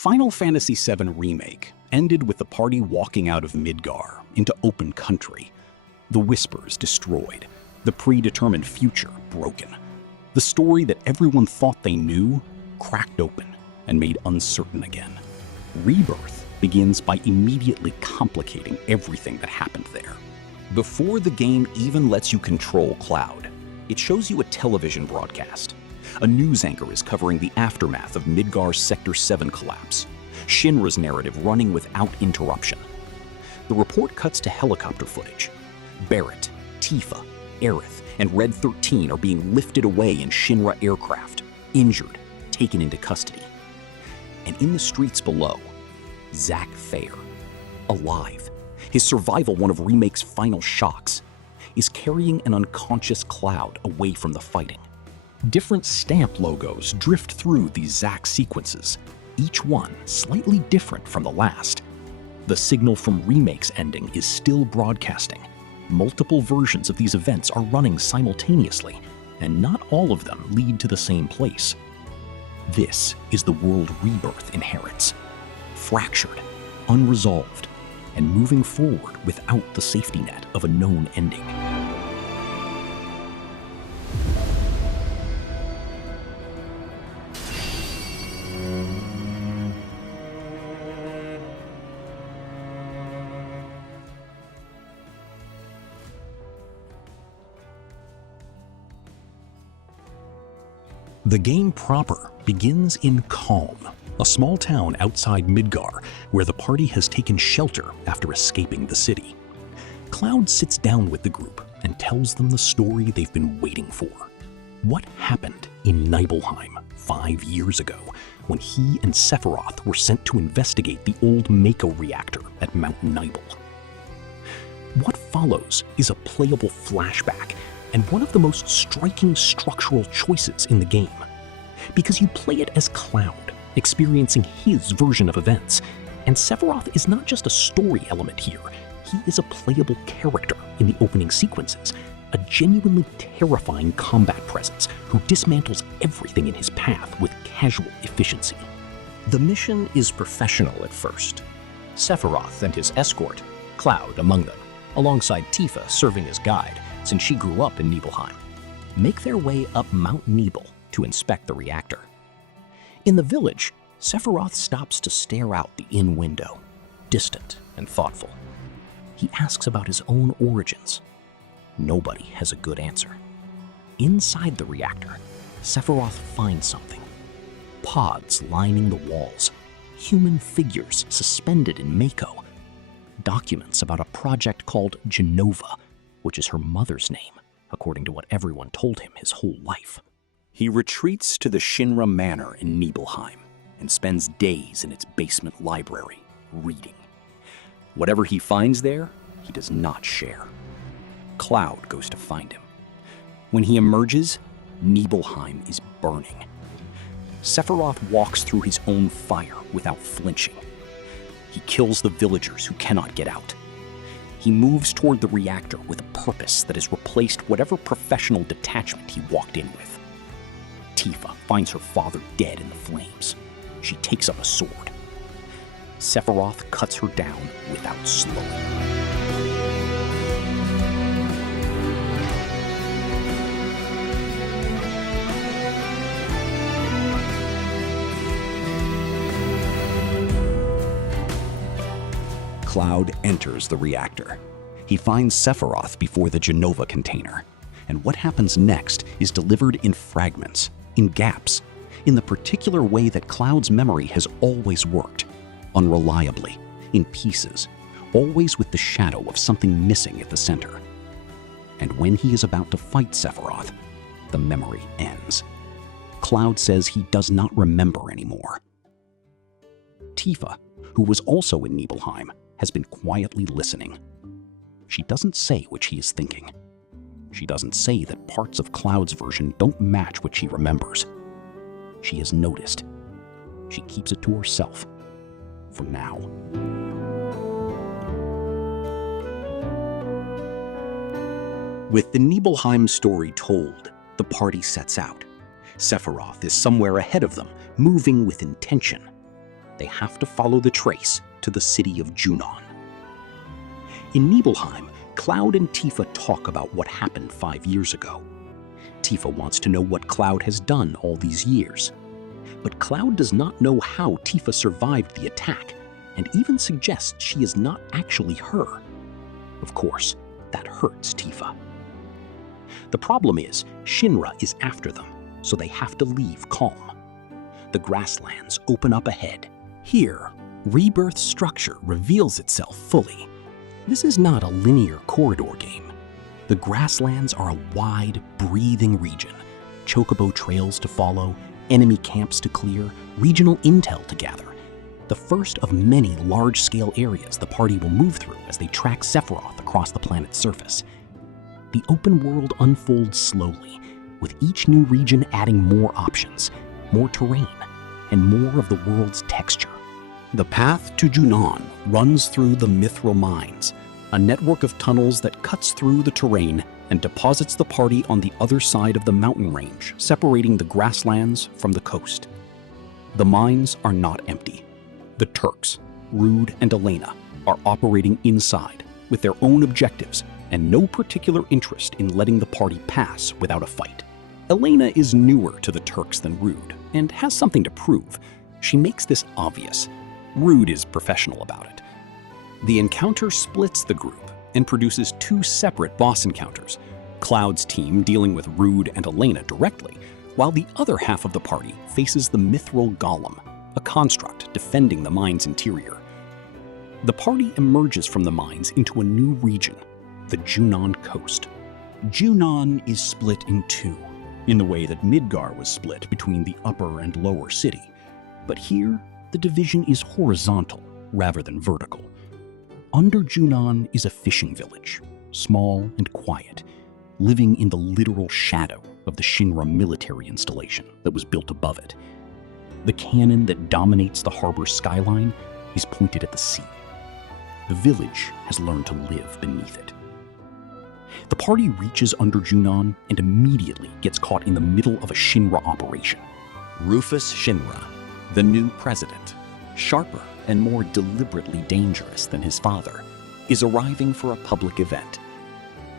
Final Fantasy VII Remake ended with the party walking out of Midgar into open country. The Whispers destroyed, the predetermined future broken. The story that everyone thought they knew cracked open and made uncertain again. Rebirth begins by immediately complicating everything that happened there. Before the game even lets you control Cloud, it shows you a television broadcast. A news anchor is covering the aftermath of Midgar's Sector 7 collapse, Shinra's narrative running without interruption. The report cuts to helicopter footage. Barrett, Tifa, Aerith, and Red 13 are being lifted away in Shinra aircraft, injured, taken into custody. And in the streets below, Zack Fair, alive, his survival one of Remake's final shocks, is carrying an unconscious Cloud away from the fighting. Different stamp logos drift through these Zack sequences, each one slightly different from the last. The signal from Remake's ending is still broadcasting. Multiple versions of these events are running simultaneously, and not all of them lead to the same place. This is the world Rebirth inherits. Fractured, unresolved, and moving forward without the safety net of a known ending. The game proper begins in Calm, a small town outside Midgar where the party has taken shelter after escaping the city. Cloud sits down with the group and tells them the story they've been waiting for. What happened in Nibelheim 5 years ago when he and Sephiroth were sent to investigate the old Mako reactor at Mount Nibel? What follows is a playable flashback and one of the most striking structural choices in the game. Because you play it as Cloud, experiencing his version of events, and Sephiroth is not just a story element here, he is a playable character in the opening sequences, a genuinely terrifying combat presence who dismantles everything in his path with casual efficiency. The mission is professional at first. Sephiroth and his escort, Cloud among them, alongside Tifa serving as guide, since she grew up in Nibelheim, make their way up Mount Nibel to inspect the reactor. In the village, Sephiroth stops to stare out the inn window, distant and thoughtful. He asks about his own origins. Nobody has a good answer. Inside the reactor, Sephiroth finds something. Pods lining the walls, human figures suspended in Mako, documents about a project called Genova, which is her mother's name, according to what everyone told him his whole life. He retreats to the Shinra Manor in Nibelheim and spends days in its basement library, reading. Whatever he finds there, he does not share. Cloud goes to find him. When he emerges, Nibelheim is burning. Sephiroth walks through his own fire without flinching. He kills the villagers who cannot get out. He moves toward the reactor with a purpose that has replaced whatever professional detachment he walked in with. Tifa finds her father dead in the flames. She takes up a sword. Sephiroth cuts her down without slowing. Cloud enters the reactor. He finds Sephiroth before the Genova container, and what happens next is delivered in fragments, in gaps, in the particular way that Cloud's memory has always worked, unreliably, in pieces, always with the shadow of something missing at the center. And when he is about to fight Sephiroth, the memory ends. Cloud says he does not remember anymore. Tifa, who was also in Nibelheim, has been quietly listening. She doesn't say what she is thinking. She doesn't say that parts of Cloud's version don't match what she remembers. She has noticed. She keeps it to herself, for now. With the Nibelheim story told, the party sets out. Sephiroth is somewhere ahead of them, moving with intention. they have to follow the trace to the city of Junon. In Nibelheim, Cloud and Tifa talk about what happened 5 years ago. Tifa wants to know what Cloud has done all these years. But Cloud does not know how Tifa survived the attack, and even suggests she is not actually her. Of course, that hurts Tifa. The problem is, Shinra is after them, so they have to leave calm. The grasslands open up ahead. Here, Rebirth's structure reveals itself fully. This is not a linear corridor game. The grasslands are a wide, breathing region. Chocobo trails to follow, enemy camps to clear, regional intel to gather. The first of many large-scale areas the party will move through as they track Sephirot across the planet's surface. The open world unfolds slowly, with each new region adding more options, more terrain, and more of the world's texture. The path to Junon runs through the Mithril Mines, a network of tunnels that cuts through the terrain and deposits the party on the other side of the mountain range, separating the grasslands from the coast. The mines are not empty. The Turks, Rude and Elena, are operating inside with their own objectives and no particular interest in letting the party pass without a fight. Elena is newer to the Turks than Rude and has something to prove. She makes this obvious. Rude is professional about it. The encounter splits the group and produces 2 separate boss encounters, Cloud's team dealing with Rude and Elena directly, while the other half of the party faces the Mithril Golem, a construct defending the mine's interior. The party emerges from the mines into a new region, the Junon coast. Junon is split in 2, in the way that Midgar was split between the upper and lower city. But here, the division is horizontal rather than vertical. Under Junon is a fishing village, small and quiet, living in the literal shadow of the Shinra military installation that was built above it. The cannon that dominates the harbor skyline is pointed at the sea. The village has learned to live beneath it. The party reaches under Junon and immediately gets caught in the middle of a Shinra operation. Rufus Shinra, the new president, sharper and more deliberately dangerous than his father, is arriving for a public event.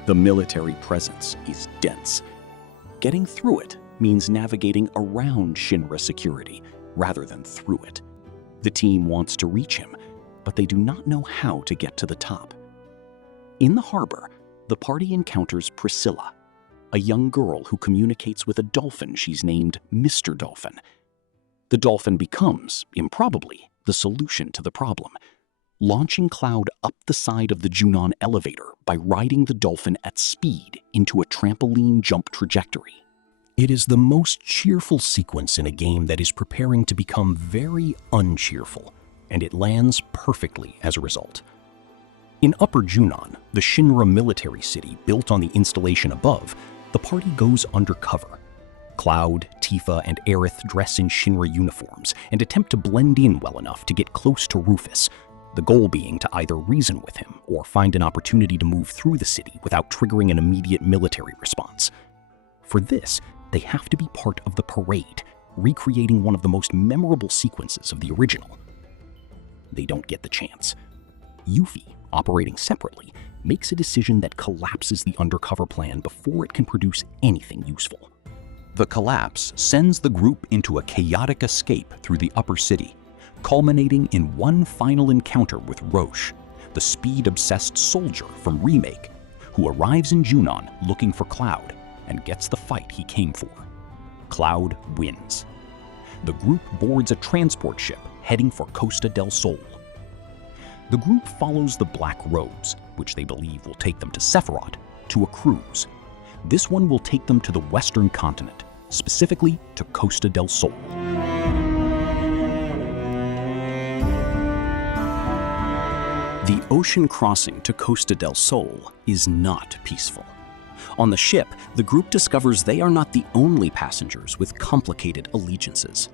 The military presence is dense. Getting through it means navigating around Shinra security rather than through it. The team wants to reach him, but they do not know how to get to the top. In the harbor, the party encounters Priscilla, a young girl who communicates with a dolphin she's named Mr. Dolphin. The dolphin becomes, improbably, the solution to the problem, launching Cloud up the side of the Junon elevator by riding the dolphin at speed into a trampoline jump trajectory. It is the most cheerful sequence in a game that is preparing to become very uncheerful, and it lands perfectly as a result. In Upper Junon, the Shinra military city built on the installation above, the party goes undercover. Cloud, Tifa, and Aerith dress in Shinra uniforms and attempt to blend in well enough to get close to Rufus, the goal being to either reason with him or find an opportunity to move through the city without triggering an immediate military response. For this, they have to be part of the parade, recreating one of the most memorable sequences of the original. They don't get the chance. Yuffie, operating separately, makes a decision that collapses the undercover plan before it can produce anything useful. The collapse sends the group into a chaotic escape through the upper city, culminating in one final encounter with Roche, the speed-obsessed soldier from Remake, who arrives in Junon looking for Cloud and gets the fight he came for. Cloud wins. The group boards a transport ship heading for Costa del Sol. The group follows the Black Robes, which they believe will take them to Sephirot, to a cruise. This one will take them to the western continent, specifically to Costa del Sol. The ocean crossing to Costa del Sol is not peaceful. On the ship, the group discovers they are not the only passengers with complicated allegiances.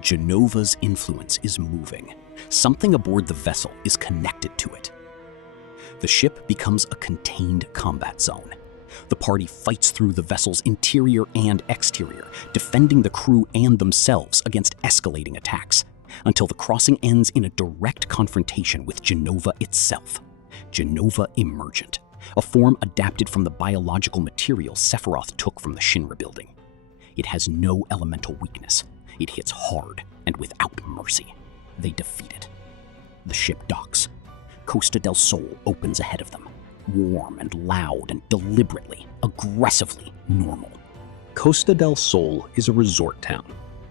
Genova's influence is moving. Something aboard the vessel is connected to it. The ship becomes a contained combat zone. The party fights through the vessel's interior and exterior, defending the crew and themselves against escalating attacks. until the crossing ends in a direct confrontation with Genova itself. Genova Emergent, a form adapted from the biological material Sephiroth took from the Shinra building. It has no elemental weakness. It hits hard and without mercy. They defeat it. The ship docks. Costa del Sol opens ahead of them, warm and loud and deliberately, aggressively normal. Costa del Sol is a resort town.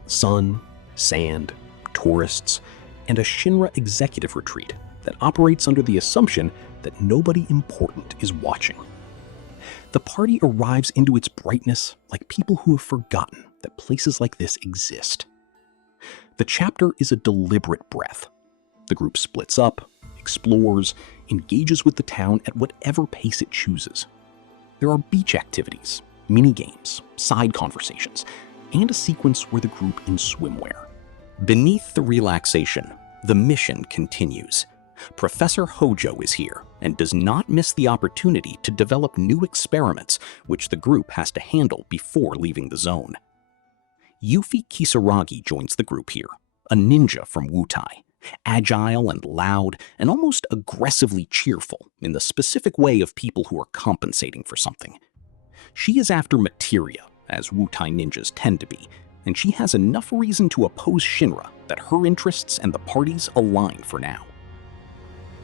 Sun, sand, tourists, and a Shinra executive retreat that operates under the assumption that nobody important is watching. The party arrives into its brightness like people who have forgotten that places like this exist. The chapter is a deliberate breath. The group splits up, explores, engages with the town at whatever pace it chooses. There are beach activities, mini-games, side conversations, and a sequence where the group in swimwear. Beneath the relaxation, the mission continues. Professor Hojo is here and does not miss the opportunity to develop new experiments which the group has to handle before leaving the zone. Yuffie Kisaragi joins the group here, a ninja from Wutai, agile and loud and almost aggressively cheerful in the specific way of people who are compensating for something. She is after materia, as Wutai ninjas tend to be, and she has enough reason to oppose Shinra that her interests and the party's align for now.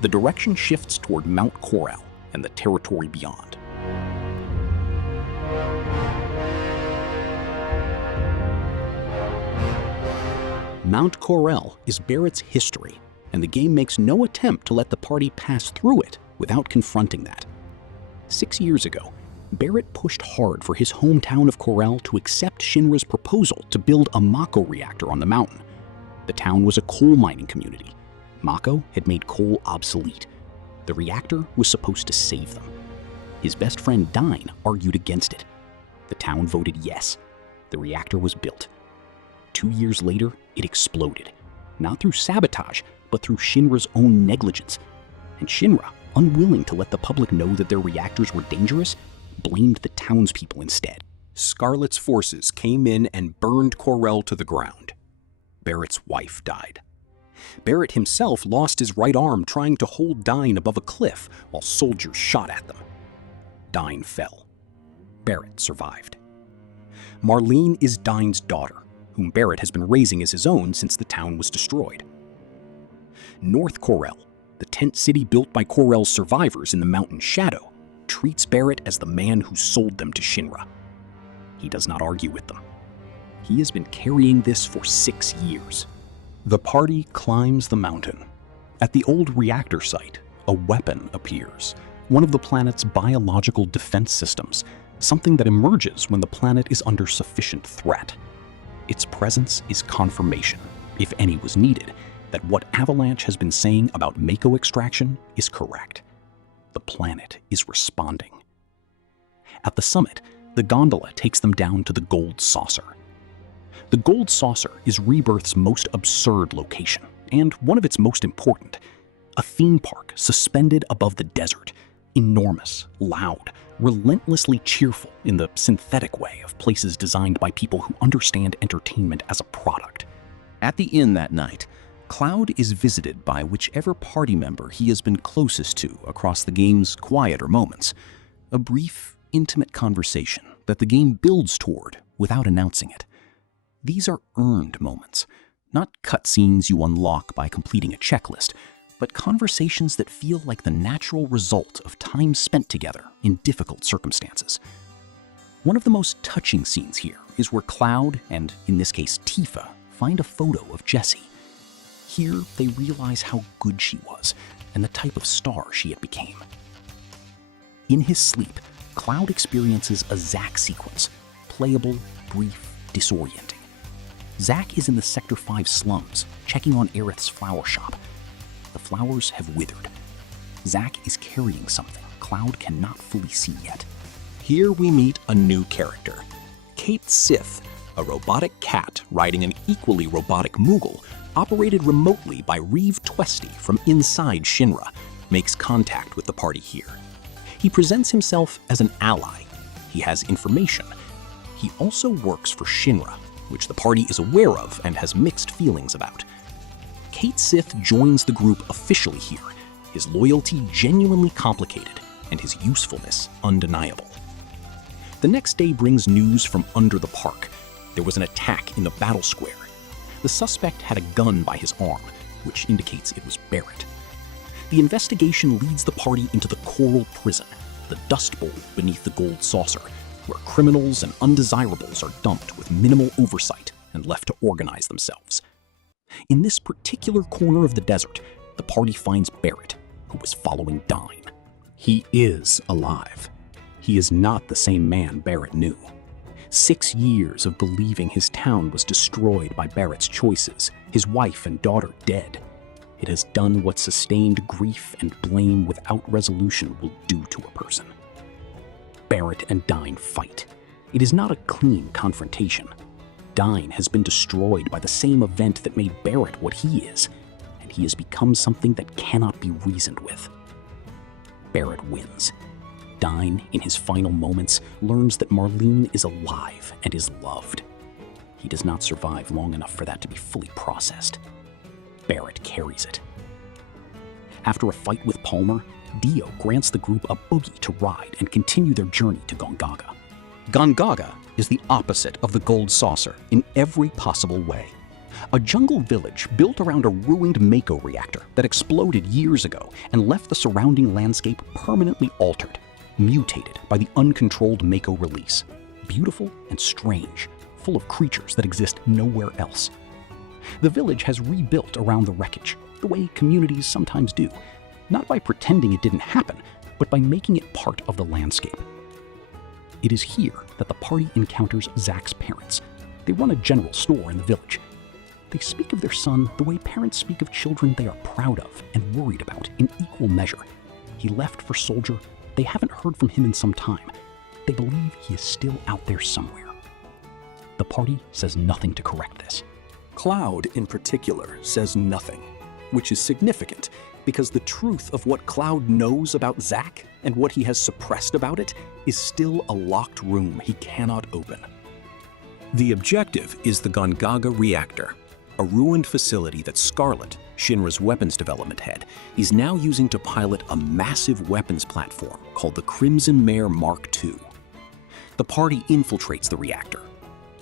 The direction shifts toward Mount Corel and the territory beyond. Mount Corel is Barrett's history, and the game makes no attempt to let the party pass through it without confronting that. 6 years ago, Barrett pushed hard for his hometown of Corel to accept Shinra's proposal to build a Mako reactor on the mountain. The town was a coal mining community. Mako had made coal obsolete. The reactor was supposed to save them. His best friend Dine argued against it. The town voted yes. The reactor was built. 2 years later, it exploded. Not through sabotage, but through Shinra's own negligence. And Shinra, unwilling to let the public know that their reactors were dangerous, blamed the townspeople instead. Scarlet's forces came in and burned Corel to the ground. Barrett's wife died. Barrett himself lost his right arm trying to hold Dine above a cliff while soldiers shot at them. Dine fell. Barrett survived. Marlene is Dine's daughter, whom Barrett has been raising as his own since the town was destroyed. North Corel, the tent city built by Corel's survivors in the mountain shadow, treats Barrett as the man who sold them to Shinra. He does not argue with them. He has been carrying this for 6 years. The party climbs the mountain. At the old reactor site, a weapon appears, one of the planet's biological defense systems, something that emerges when the planet is under sufficient threat. Its presence is confirmation, if any was needed, that what Avalanche has been saying about Mako extraction is correct. The planet is responding. At the summit, the gondola takes them down to the Gold Saucer. The Gold Saucer is Rebirth's most absurd location, and one of its most important. A theme park suspended above the desert, enormous, loud, relentlessly cheerful in the synthetic way of places designed by people who understand entertainment as a product. At the inn that night, Cloud is visited by whichever party member he has been closest to across the game's quieter moments. A brief, intimate conversation that the game builds toward without announcing it. These are earned moments, not cutscenes you unlock by completing a checklist, but conversations that feel like the natural result of time spent together in difficult circumstances. One of the most touching scenes here is where Cloud, and in this case Tifa, find a photo of Jessie. Here, they realize how good she was and the type of star she had became. In his sleep, Cloud experiences a Zack sequence, playable, brief, disorienting. Zack is in the Sector 5 slums, checking on Aerith's flower shop. The flowers have withered. Zack is carrying something Cloud cannot fully see yet. Here we meet a new character, Kate Sith, a robotic cat riding an equally robotic Moogle operated remotely by Reeve Twesty from inside Shinra, makes contact with the party here. He presents himself as an ally. He has information. He also works for Shinra, which the party is aware of and has mixed feelings about. Kate Sith joins the group officially here, his loyalty genuinely complicated and his usefulness undeniable. The next day brings news from under the park. There was an attack in the battle square. The suspect had a gun by his arm, which indicates it was Barrett. The investigation leads the party into the Coral Prison, the dust bowl beneath the gold saucer, where criminals and undesirables are dumped with minimal oversight and left to organize themselves. In this particular corner of the desert, the party finds Barrett, who was following Dine. He is alive. He is not the same man Barrett knew. 6 years of believing his town was destroyed by Barrett's choices, his wife and daughter dead. It has done what sustained grief and blame without resolution will do to a person. Barrett and Dine fight. It is not a clean confrontation. Dine has been destroyed by the same event that made Barrett what he is, and he has become something that cannot be reasoned with. Barrett wins. Dine, in his final moments, learns that Marlene is alive and is loved. He does not survive long enough for that to be fully processed. Barrett carries it. After a fight with Palmer, Dio grants the group a boogie to ride and continue their journey to Gongaga. Gongaga is the opposite of the gold saucer in every possible way. A jungle village built around a ruined Mako reactor that exploded years ago and left the surrounding landscape permanently altered, mutated by the uncontrolled Mako release. Beautiful and strange, full of creatures that exist nowhere else. The village has rebuilt around the wreckage, the way communities sometimes do, not by pretending it didn't happen, but by making it part of the landscape. It is here that the party encounters Zach's parents. They run a general store in the village. They speak of their son the way parents speak of children they are proud of and worried about in equal measure. He left for Soldier. They haven't heard from him in some time. They believe he is still out there somewhere. The party says nothing to correct this. Cloud, in particular, says nothing, which is significant because the truth of what Cloud knows about Zach and what he has suppressed about it is still a locked room he cannot open. The objective is the Gongaga reactor, a ruined facility that Scarlet, Shinra's weapons development head, is now using to pilot a massive weapons platform called the Crimson Mare Mark II. The party infiltrates the reactor.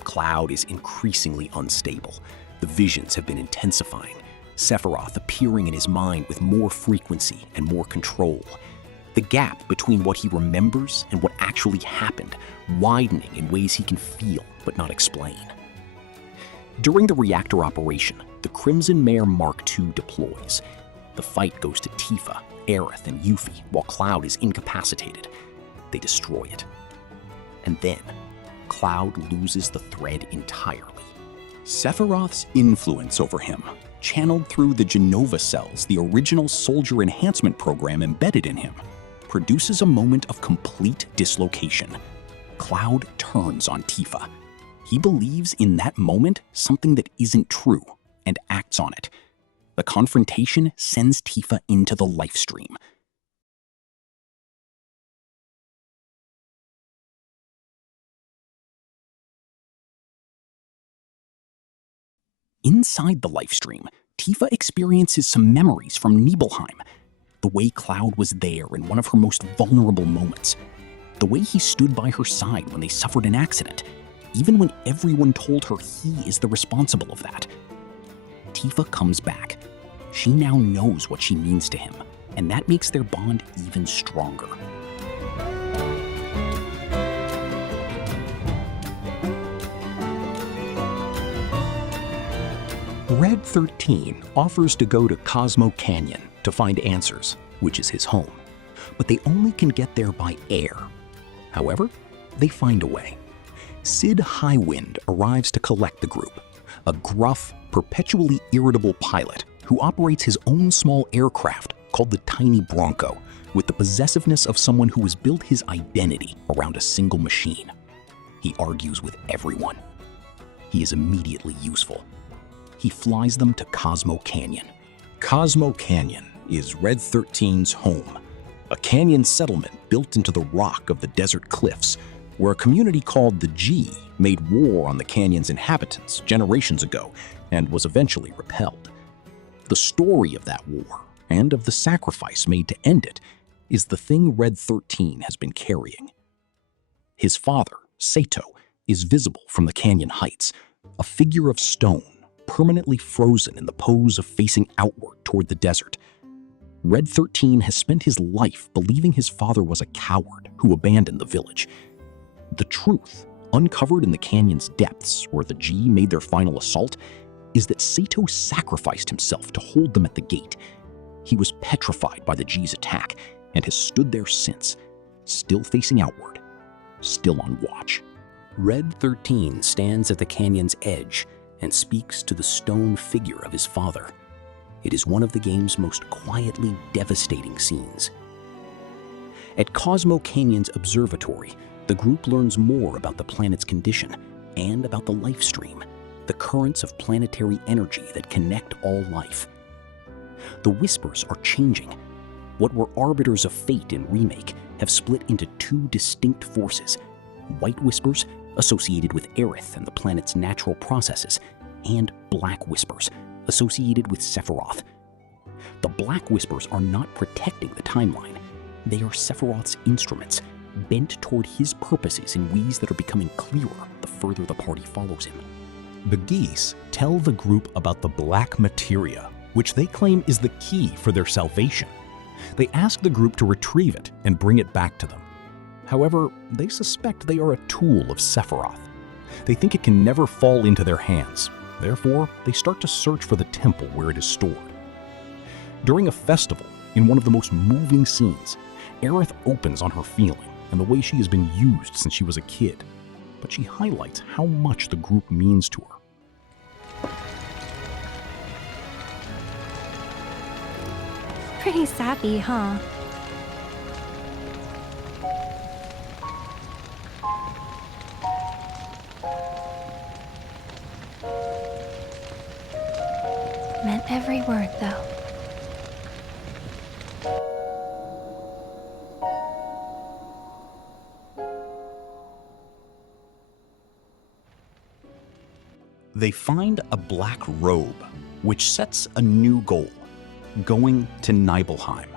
Cloud is increasingly unstable. The visions have been intensifying, Sephiroth appearing in his mind with more frequency and more control. The gap between what he remembers and what actually happened widening in ways he can feel but not explain. During the reactor operation, the Crimson Mare Mark II deploys. The fight goes to Tifa, Aerith, and Yuffie while Cloud is incapacitated. They destroy it. And then, Cloud loses the thread entirely. Sephiroth's influence over him, channeled through the Genova cells the original soldier enhancement program embedded in him, produces a moment of complete dislocation. Cloud turns on Tifa. He believes in that moment something that isn't true and acts on it. The confrontation sends Tifa into the life stream. Inside the life stream, Tifa experiences some memories from Nibelheim. The way Cloud was there in one of her most vulnerable moments. The way he stood by her side when they suffered an accident, even when everyone told her he is the responsible of that. Tifa comes back. She now knows what she means to him, and that makes their bond even stronger. Red 13 offers to go to Cosmo Canyon to find answers, which is his home. But they only can get there by air. However, they find a way. Sid Highwind arrives to collect the group, a gruff, perpetually irritable pilot who operates his own small aircraft called the Tiny Bronco, with the possessiveness of someone who has built his identity around a single machine. He argues with everyone. He is immediately useful. He flies them to Cosmo Canyon. Cosmo Canyon is Red 13's home, a canyon settlement built into the rock of the desert cliffs, where a community called the G made war on the canyon's inhabitants generations ago and was eventually repelled. The story of that war, and of the sacrifice made to end it, is the thing Red 13 has been carrying. His father, Sato, is visible from the canyon heights, a figure of stone, permanently frozen in the pose of facing outward toward the desert. Red 13 has spent his life believing his father was a coward who abandoned the village. The truth, uncovered in the canyon's depths where the G made their final assault, is that Sato sacrificed himself to hold them at the gate. He was petrified by the G's attack and has stood there since, still facing outward, still on watch. Red 13 stands at the canyon's edge and speaks to the stone figure of his father. It is one of the game's most quietly devastating scenes. At Cosmo Canyon's observatory, the group learns more about the planet's condition and about the life stream, the currents of planetary energy that connect all life. The Whispers are changing. What were arbiters of fate in Remake have split into two distinct forces: White Whispers, associated with Aerith and the planet's natural processes, and Black Whispers, associated with Sephirot. The Black Whispers are not protecting the timeline. They are Sephiroth's instruments, bent toward his purposes in ways that are becoming clearer the further the party follows him. The geese tell the group about the black materia, which they claim is the key for their salvation. They ask the group to retrieve it and bring it back to them. However, they suspect they are a tool of Sephiroth. They think it can never fall into their hands. Therefore, they start to search for the temple where it is stored. During a festival, in one of the most moving scenes, Aerith opens on her feeling and the way she has been used since she was a kid, but she highlights how much the group means to her. Pretty sappy, huh? Meant every word, though. They find a black robe, which sets a new goal: going to Nibelheim.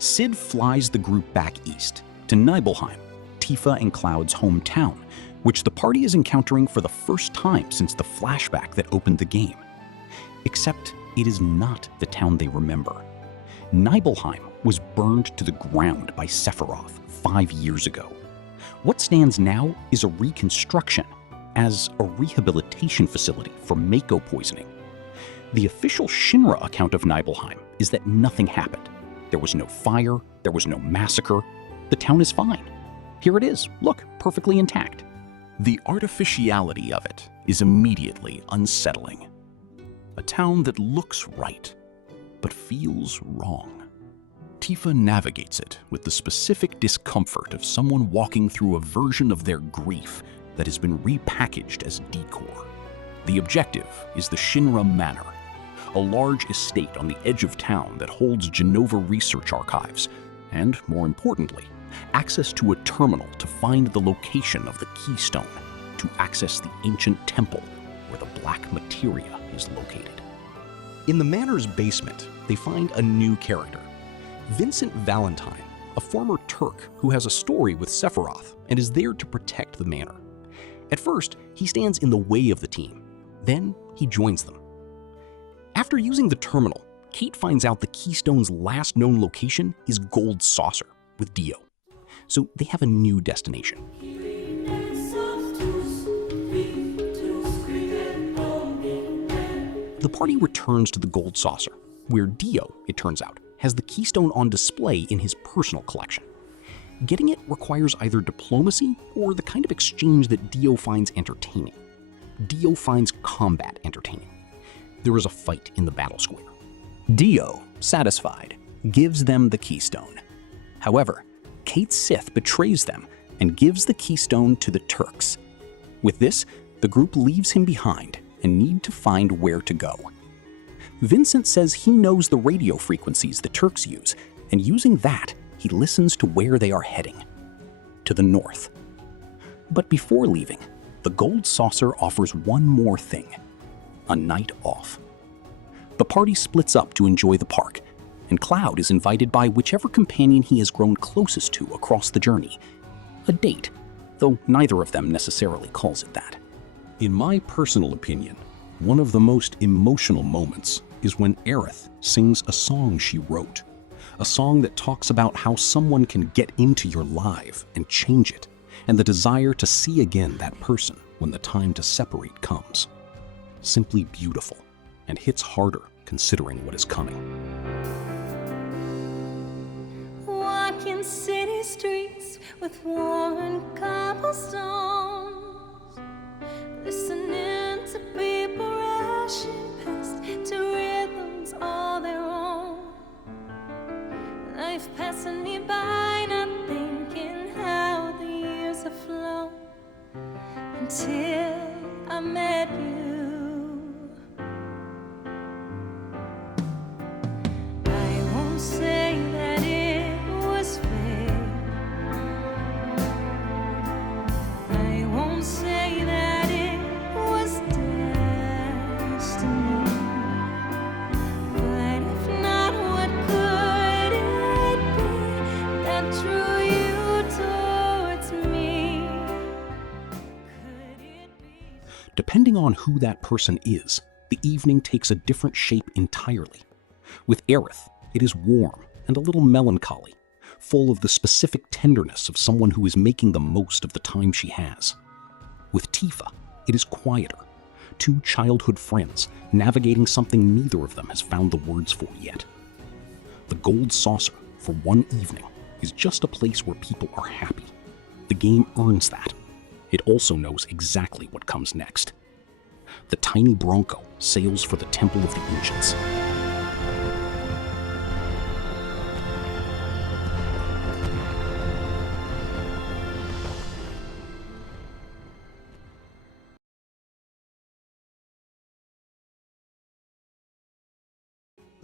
Sid flies the group back east to Nibelheim, Tifa and Cloud's hometown, which the party is encountering for the first time since the flashback that opened the game. Except it is not the town they remember. Nibelheim was burned to the ground by Sephiroth 5 years ago. What stands now is a reconstruction, as a rehabilitation facility for Mako poisoning. The official Shinra account of Nibelheim is that nothing happened. There was no fire, there was no massacre. The town is fine. Here it is, look, perfectly intact. The artificiality of it is immediately unsettling. A town that looks right, but feels wrong. Tifa navigates it with the specific discomfort of someone walking through a version of their grief that has been repackaged as decor. The objective is the Shinra Manor, a large estate on the edge of town that holds Genova research archives, and, more importantly, access to a terminal to find the location of the keystone to access the ancient temple where the black materia is located. In the manor's basement, they find a new character, Vincent Valentine, a former Turk who has a story with Sephiroth and is there to protect the manor. At first, he stands in the way of the team. Then he joins them. After using the terminal, Kate finds out the Keystone's last known location is Gold Saucer with Dio. So they have a new destination. The party returns to the Gold Saucer, where Dio, it turns out, has the Keystone on display in his personal collection. Getting it requires either diplomacy or the kind of exchange that Dio finds entertaining. Dio finds combat entertaining. There is a fight in the battle square. Dio, satisfied, gives them the Keystone. However, Kate Sith betrays them and gives the Keystone to the Turks. With this, the group leaves him behind and need to find where to go. Vincent says he knows the radio frequencies the Turks use, and using that, he listens to where they are heading, to the north. But before leaving, the Gold Saucer offers one more thing: a night off. The party splits up to enjoy the park, and Cloud is invited by whichever companion he has grown closest to across the journey. A date, though neither of them necessarily calls it that. In my personal opinion, one of the most emotional moments is when Aerith sings a song she wrote. A song that talks about how someone can get into your life and change it, and the desire to see again that person when the time to separate comes. Simply beautiful, and hits harder considering what is coming. Walking city streets with worn cobblestones, listening to people rushing past to rhythms all their own. Life passing me by, not thinking how the years have flown until I met you. I won't say that it was fair. I won't say that it was destiny. But if not, what could it be that drew you towards me? Could it be? Depending on who that person is, the evening takes a different shape entirely. With Aerith, it is warm and a little melancholy, full of the specific tenderness of someone who is making the most of the time she has. With Tifa, it is quieter. Two childhood friends navigating something neither of them has found the words for yet. The Gold Saucer, for one evening, is just a place where people are happy. The game earns that. It also knows exactly what comes next. The tiny Bronco sails for the Temple of the Ancients.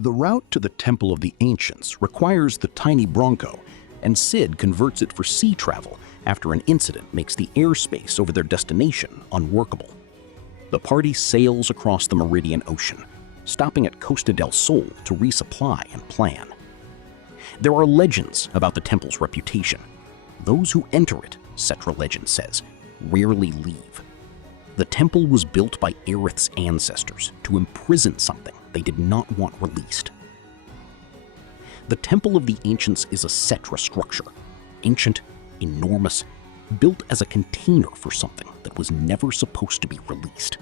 The route to the Temple of the Ancients requires the tiny Bronco, and Sid converts it for sea travel after an incident makes the airspace over their destination unworkable. The party sails across the Meridian Ocean, stopping at Costa del Sol to resupply and plan. There are legends about the temple's reputation. Those who enter it, Cetra legend says, rarely leave. The temple was built by Aerith's ancestors to imprison something they did not want released. The Temple of the Ancients is a Cetra structure, ancient, enormous, built as a container for something that was never supposed to be released.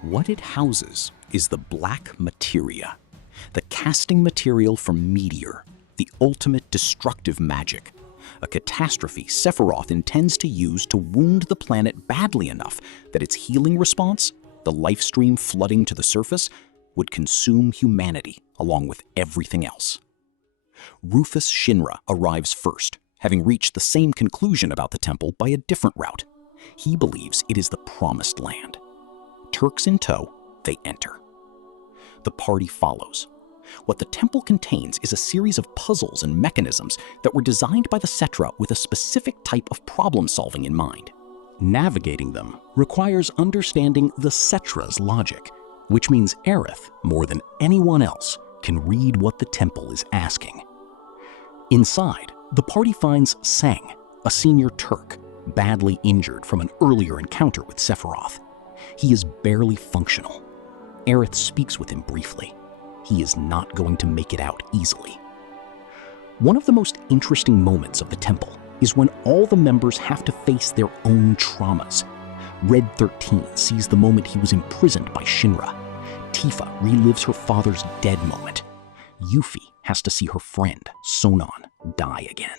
What it houses is the black materia, the casting material from Meteor, the ultimate destructive magic, a catastrophe Sephiroth intends to use to wound the planet badly enough that its healing response, the life stream flooding to the surface, would consume humanity along with everything else. Rufus Shinra arrives first, having reached the same conclusion about the temple by a different route. He believes it is the promised land. Turks in tow, they enter. The party follows. What the temple contains is a series of puzzles and mechanisms that were designed by the Cetra with a specific type of problem solving in mind. Navigating them requires understanding the Cetra's logic, which means Aerith, more than anyone else, can read what the temple is asking. Inside, the party finds Sang, a senior Turk, badly injured from an earlier encounter with Sephiroth. He is barely functional. Aerith speaks with him briefly. He is not going to make it out easily. One of the most interesting moments of the temple is when all the members have to face their own traumas. Red 13 sees the moment he was imprisoned by Shinra. Tifa relives her father's dead moment. Yuffie has to see her friend, Sonon, die again.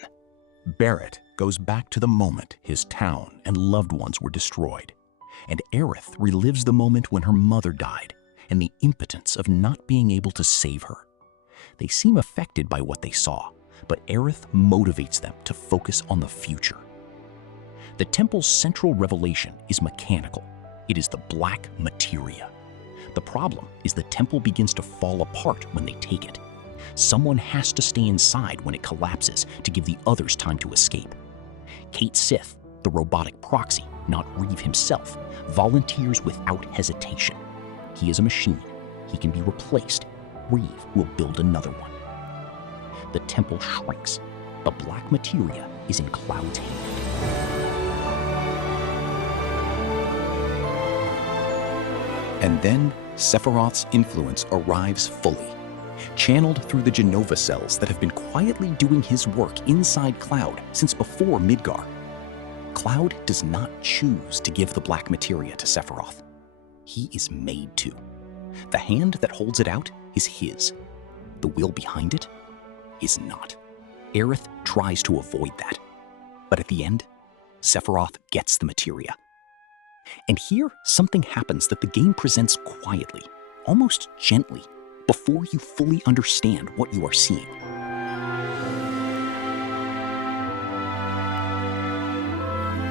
Barrett goes back to the moment his town and loved ones were destroyed. And Aerith relives the moment when her mother died and the impotence of not being able to save her. They seem affected by what they saw, but Aerith motivates them to focus on the future. The temple's central revelation is mechanical. It is the black materia. The problem is the temple begins to fall apart when they take it. Someone has to stay inside when it collapses to give the others time to escape. Kate Sith, the robotic proxy, not Reeve himself, volunteers without hesitation. He is a machine. He can be replaced. grave will build another one. The temple shrinks. The black materia is in Cloud's hand. And then Sephirot's influence arrives fully, channeled through the Genova cells that have been quietly doing his work inside Cloud since before Midgar. Cloud does not choose to give the black materia to Sephiroth. He is made to. The hand that holds it out is his. The will behind it is not. Aerith tries to avoid that. But at the end, Sephiroth gets the materia. And here, something happens that the game presents quietly, almost gently, before you fully understand what you are seeing.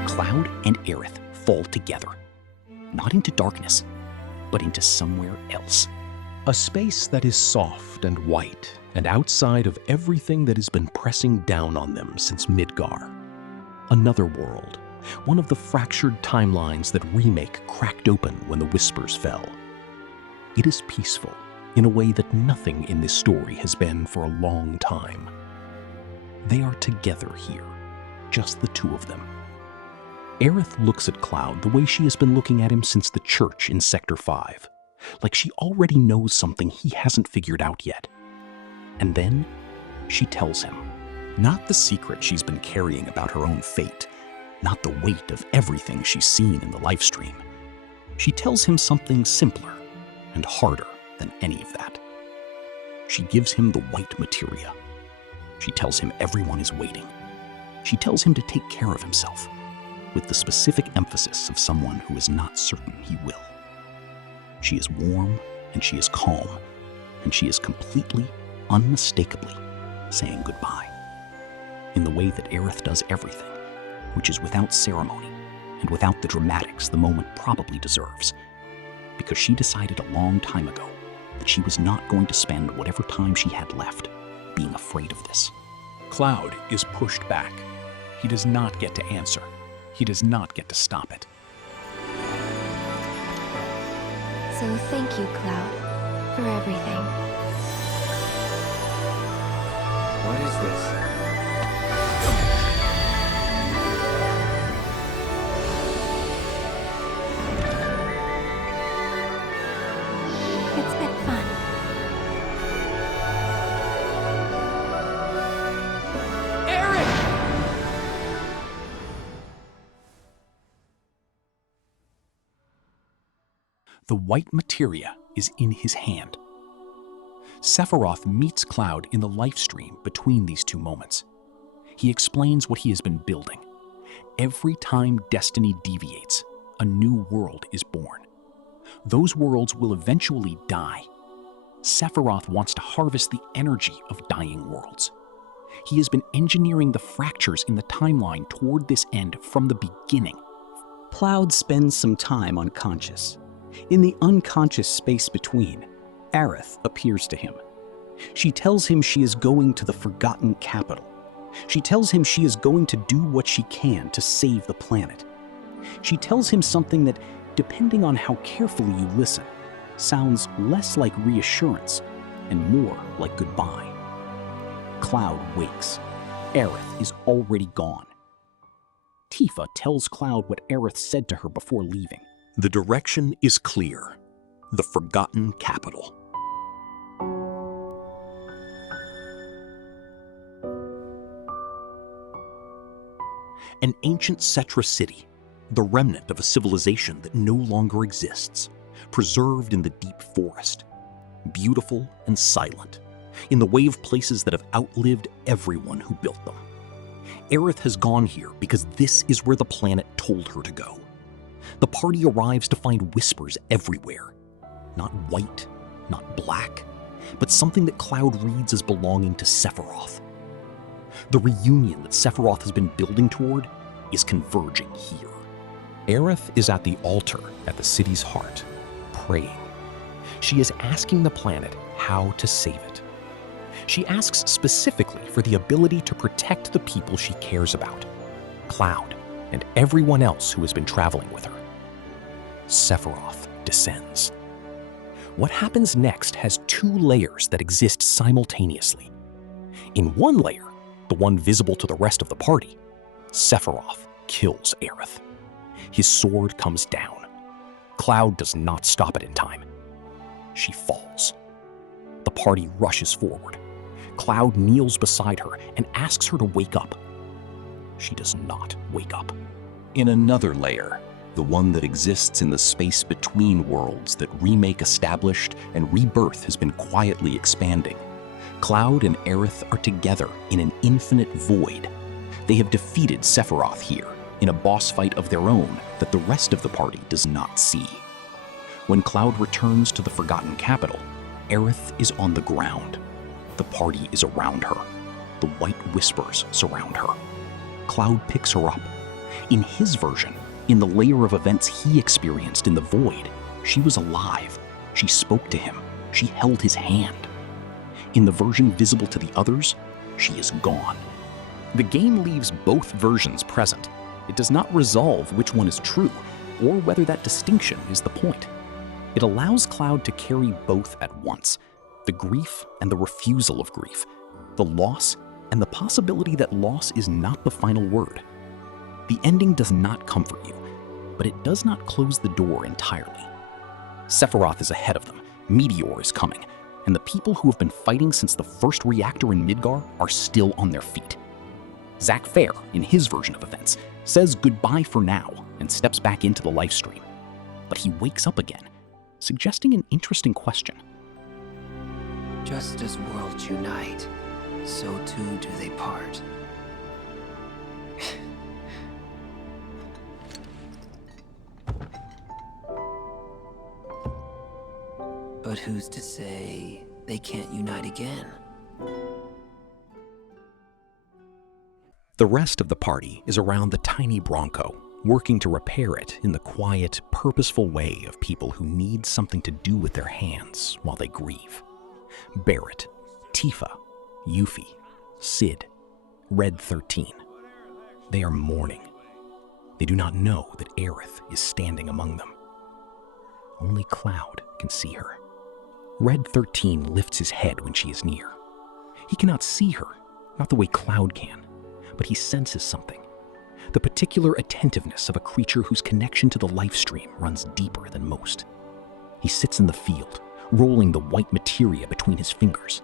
Cloud and Aerith fall together, not into darkness, but into somewhere else. A space that is soft and white and outside of everything that has been pressing down on them since Midgar. Another world, one of the fractured timelines that Remake cracked open when the Whispers fell. It is peaceful in a way that nothing in this story has been for a long time. They are together here, just the two of them. Aerith looks at Cloud the way she has been looking at him since the church in Sector 5, like she already knows something he hasn't figured out yet. And then she tells him. Not the secret she's been carrying about her own fate, not the weight of everything she's seen in the livestream. She tells him something simpler and harder than any of that. She gives him the white materia. She tells him everyone is waiting. She tells him to take care of himself, with the specific emphasis of someone who is not certain he will. She is warm and she is calm, and she is completely, unmistakably saying goodbye. In the way that Aerith does everything, which is without ceremony and without the dramatics the moment probably deserves, because she decided a long time ago that she was not going to spend whatever time she had left being afraid of this. Cloud is pushed back. He does not get to answer. He does not get to stop it. So thank you, Cloud, for everything. What is this? It's been fun. The white materia is in his hand. Sephiroth meets Cloud in the livestream between these two moments. He explains what he has been building. Every time destiny deviates, a new world is born. Those worlds will eventually die. Sephiroth wants to harvest the energy of dying worlds. He has been engineering the fractures in the timeline toward this end from the beginning. Cloud spends some time unconscious. In the unconscious space between, Aerith appears to him. She tells him she is going to the forgotten capital. She tells him she is going to do what she can to save the planet. She tells him something that, depending on how carefully you listen, sounds less like reassurance and more like goodbye. Cloud wakes. Aerith is already gone. Tifa tells Cloud what Aerith said to her before leaving. The direction is clear. The forgotten capital. An ancient Cetra city, the remnant of a civilization that no longer exists, preserved in the deep forest, beautiful and silent, in the way of places that have outlived everyone who built them. Aerith has gone here because this is where the planet told her to go. The party arrives to find whispers everywhere. Not white, not black, but something that Cloud reads as belonging to Sephiroth. The reunion that Sephiroth has been building toward is converging here. Aerith is at the altar at the city's heart, praying. She is asking the planet how to save it. She asks specifically for the ability to protect the people she cares about, Cloud and everyone else who has been traveling with her. Sephiroth descends. what happens next has two layers that exist simultaneously. In one layer, the one visible to the rest of the party, Sephiroth kills Aerith. His sword comes down. Cloud does not stop it in time. She falls. The party rushes forward. Cloud kneels beside her and asks her to wake up. She does not wake up. In another layer, the one that exists in the space between worlds that Remake established and Rebirth has been quietly expanding, Cloud and Aerith are together in an infinite void. They have defeated Sephiroth here in a boss fight of their own that the rest of the party does not see. When Cloud returns to the Forgotten Capital, Aerith is on the ground. The party is around her. The white whispers surround her. Cloud picks her up. In his version, in the layer of events he experienced in the void, she was alive. She spoke to him. She held his hand. In the version visible to the others, she is gone. The game leaves both versions present. It does not resolve which one is true, or whether that distinction is the point. It allows Cloud to carry both at once, the grief and the refusal of grief, the loss and the possibility that loss is not the final word. The ending does not comfort you, but it does not close the door entirely. Sephiroth is ahead of them, Meteor is coming, and the people who have been fighting since the first reactor in Midgar are still on their feet. Zack Fair, in his version of events, says goodbye for now and steps back into the lifestream. But he wakes up again, suggesting an interesting question. Just as worlds unite, so too do they part. But who's to say they can't unite again? The rest of the party is around the tiny Bronco, working to repair it in the quiet, purposeful way of people who need something to do with their hands while they grieve. Barrett, Tifa, Yuffie, Sid, Red 13. They are mourning. They do not know that Aerith is standing among them. Only Cloud can see her. Red 13 lifts his head when she is near. He cannot see her, not the way Cloud can, but he senses something. The particular attentiveness of a creature whose connection to the life stream runs deeper than most. He sits in the field, rolling the white materia between his fingers,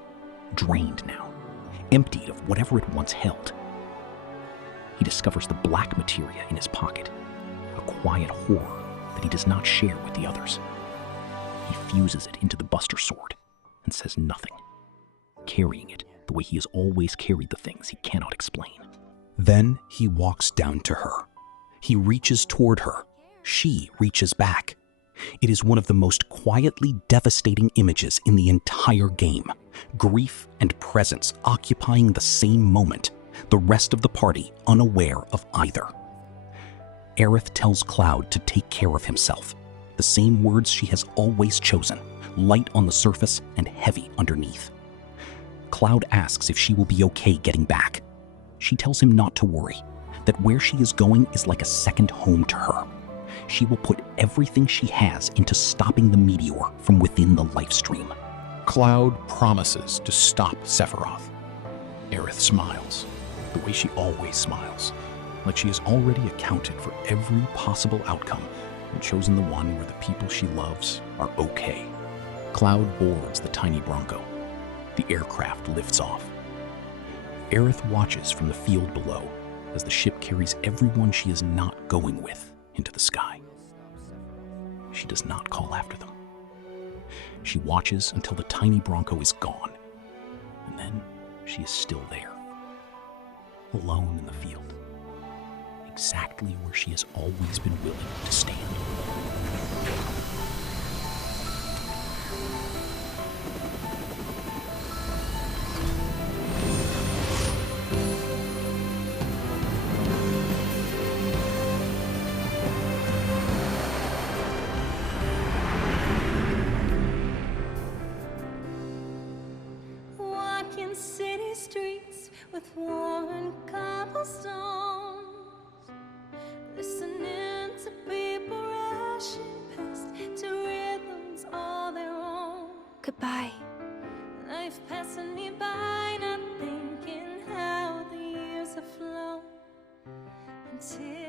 drained now, emptied of whatever it once held. He discovers the black materia in his pocket, a quiet horror that he does not share with the others. He fuses it into the Buster Sword and says nothing, carrying it the way he has always carried the things he cannot explain. Then he walks down to her. He reaches toward her. She reaches back. It is one of the most quietly devastating images in the entire game. Grief and presence occupying the same moment, the rest of the party unaware of either. Aerith tells Cloud to take care of himself. The same words she has always chosen, light on the surface and heavy underneath. Cloud asks if she will be okay getting back. She tells him not to worry, that where she is going is like a second home to her. She will put everything she has into stopping the meteor from within the life stream. Cloud promises to stop Sephiroth. Aerith smiles, the way she always smiles, like she has already accounted for every possible outcome and chosen the one where the people she loves are okay. Cloud boards the tiny Bronco. The aircraft lifts off. Aerith watches from the field below as the ship carries everyone she is not going with into the sky. She does not call after them. She watches until the tiny Bronco is gone, and then she is still there, alone in the field, exactly where she has always been willing to stand. Walking city streets with worn cobblestones, listening to people rushing past to rhythms all their own. Goodbye. Life passing me by, not thinking how the years have flown until